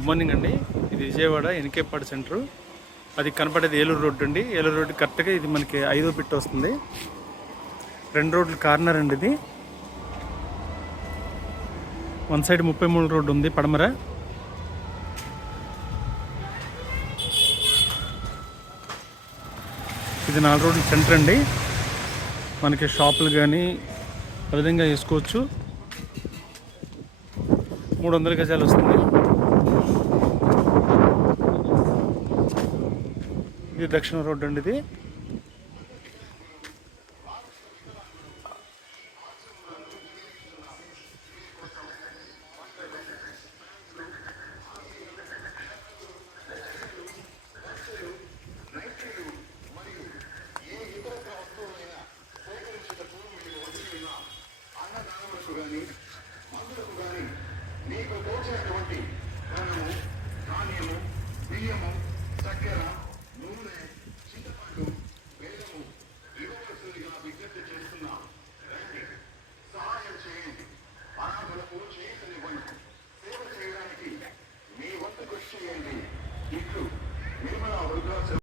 Good morning అండి. ఇది Vijayawada Enkepadu centre. అది కనపడేది ఏలూరు రోడ్డు అండి. ఏలూరు రోడ్డు కరెక్ట్గా ఇది మనకి 5వ బిట్ వస్తుంది. 2 రోడ్లు కార్నర్ అండి ఇది. వన్ సైడ్ 33 రోడ్డు ఉంది పడమర. ఇది 4 రోడ్ల సెంటర్ అండి. మనకి షాపులు కానీ ఆ విధంగా వేసుకోవచ్చు. 300 గజాలు వస్తుంది. ఇది దక్షిణ రోడ్డు అండి ఇది.